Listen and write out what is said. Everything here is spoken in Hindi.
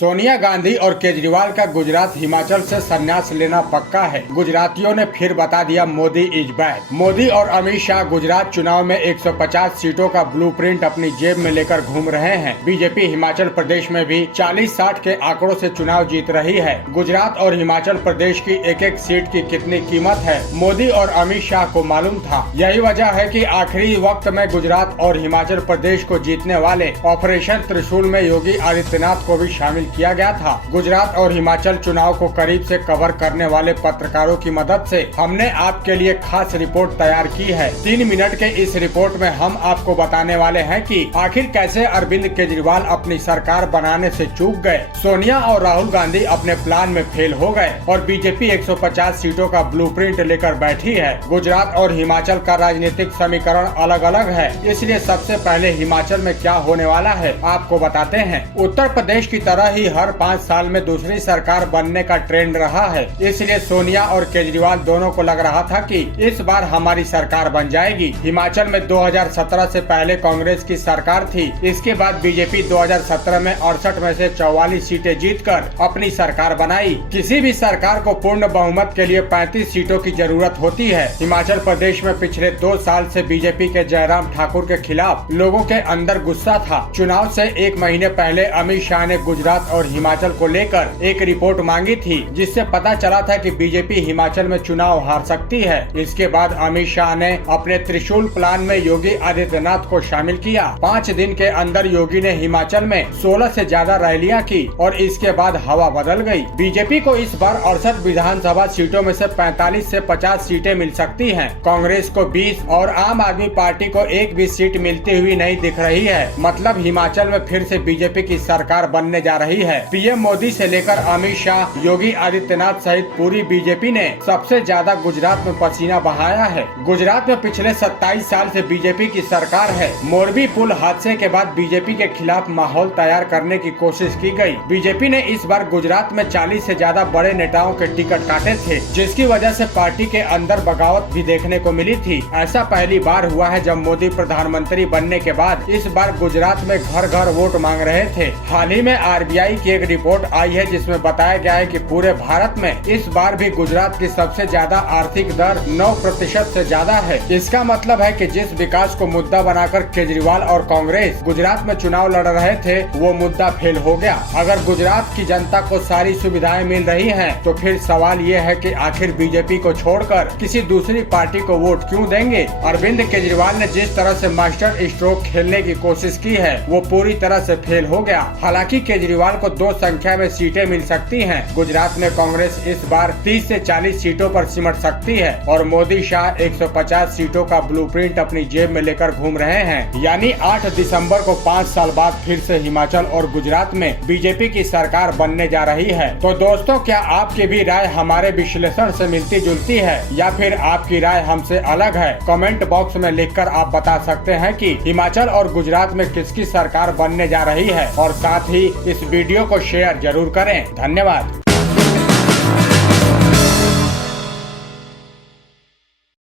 सोनिया गांधी और केजरीवाल का गुजरात हिमाचल से संन्यास लेना पक्का है। गुजरातियों ने फिर बता दिया मोदी इज बैक। मोदी और अमित शाह गुजरात चुनाव में 150 सीटों का ब्लूप्रिंट अपनी जेब में लेकर घूम रहे हैं। बीजेपी हिमाचल प्रदेश में भी 40-60 के आंकड़ों से चुनाव जीत रही है। गुजरात और हिमाचल प्रदेश की एक एक सीट की कितनी कीमत है, मोदी और अमित शाह को मालूम था। यही वजह है कि आखिरी वक्त में गुजरात और हिमाचल प्रदेश को जीतने वाले ऑपरेशन त्रिशूल में योगी आदित्यनाथ को भी शामिल किया गया था। गुजरात और हिमाचल चुनाव को करीब से कवर करने वाले पत्रकारों की मदद से हमने आपके लिए खास रिपोर्ट तैयार की है। 3 मिनट के इस रिपोर्ट में हम आपको बताने वाले हैं कि आखिर कैसे अरविंद केजरीवाल अपनी सरकार बनाने से चूक गए, सोनिया और राहुल गांधी अपने प्लान में फेल हो गए और बीजेपी 150 सीटों का ब्लूप्रिंट लेकर बैठी है। गुजरात और हिमाचल का राजनीतिक समीकरण अलग अलग है, इसलिए सबसे पहले हिमाचल में क्या होने वाला है आपको बताते हैं। उत्तर प्रदेश की तरह ही हर 5 साल में दूसरी सरकार बनने का ट्रेंड रहा है, इसलिए सोनिया और केजरीवाल दोनों को लग रहा था कि इस बार हमारी सरकार बन जाएगी। हिमाचल में 2017 से पहले कांग्रेस की सरकार थी। इसके बाद बीजेपी 2017 में 68 में से 44 सीटें जीतकर अपनी सरकार बनाई। किसी भी सरकार को पूर्ण बहुमत के लिए 35 सीटों की जरूरत होती है। हिमाचल प्रदेश में पिछले 2 साल से बीजेपी के जयराम ठाकुर के खिलाफ लोगों के अंदर गुस्सा था। चुनाव से 1 महीने पहले अमित शाह ने गुजरात और हिमाचल को लेकर एक रिपोर्ट मांगी थी, जिससे पता चला था कि बीजेपी हिमाचल में चुनाव हार सकती है। इसके बाद अमित शाह ने अपने त्रिशूल प्लान में योगी आदित्यनाथ को शामिल किया। 5 दिन के अंदर योगी ने हिमाचल में 16 से ज्यादा रैलियां की और इसके बाद हवा बदल गई। बीजेपी को इस बार 68 विधानसभा सीटों में से 45 से 50 सीटें मिल सकती हैं। कांग्रेस को 20 और आम आदमी पार्टी को एक भी सीट मिलती हुई नहीं दिख रही है। मतलब हिमाचल में फिर से बीजेपी की सरकार बनने जा रही है। पीएम मोदी से लेकर अमित शाह, योगी आदित्यनाथ सहित पूरी बीजेपी ने सबसे ज्यादा गुजरात में पसीना बहाया है। गुजरात में पिछले 27 साल से बीजेपी की सरकार है। मोरबी पुल हादसे के बाद बीजेपी के खिलाफ माहौल तैयार करने की कोशिश की गई। बीजेपी ने इस बार गुजरात में 40 से ज्यादा बड़े नेताओं के टिकट काटे थे, जिसकी वजह से पार्टी के अंदर बगावत भी देखने को मिली थी। ऐसा पहली बार हुआ है जब मोदी प्रधानमंत्री बनने के बाद इस बार गुजरात में घर घर वोट मांग रहे थे। हाल ही में आरबीआई की एक रिपोर्ट आई है, जिसमें बताया गया है कि पूरे भारत में इस बार भी गुजरात की सबसे ज्यादा आर्थिक दर 9% से ज्यादा है। इसका मतलब है कि जिस विकास को मुद्दा बनाकर केजरीवाल और कांग्रेस गुजरात में चुनाव लड़ रहे थे, वो मुद्दा फेल हो गया। अगर गुजरात की जनता को सारी सुविधाएं मिल रही हैं, तो फिर सवाल ये है कि आखिर बीजेपी को छोड़कर किसी दूसरी पार्टी को वोट क्यों देंगे। अरविंद केजरीवाल ने जिस तरह से मास्टर स्ट्रोक खेलने की कोशिश की है, वो पूरी तरह से फेल हो गया। हालांकि केजरीवाल को 2 संख्या में सीटें मिल सकती हैं। गुजरात में कांग्रेस इस बार 30 से 40 सीटों पर सिमट सकती है और मोदी शाह 150 सीटों का ब्लूप्रिंट अपनी जेब में लेकर घूम रहे हैं। यानी 8 दिसंबर को 5 साल बाद फिर से हिमाचल और गुजरात में बीजेपी की सरकार बनने जा रही है। तो दोस्तों, क्या आपकी भी राय हमारे विश्लेषण से मिलती जुलती है या फिर आपकी राय हमसे अलग है? कमेंट बॉक्स में लिखकर आप बता सकते हैं कि हिमाचल और गुजरात में किसकी सरकार बनने जा रही है, और साथ ही इस वीडियो को शेयर जरूर करें। धन्यवाद।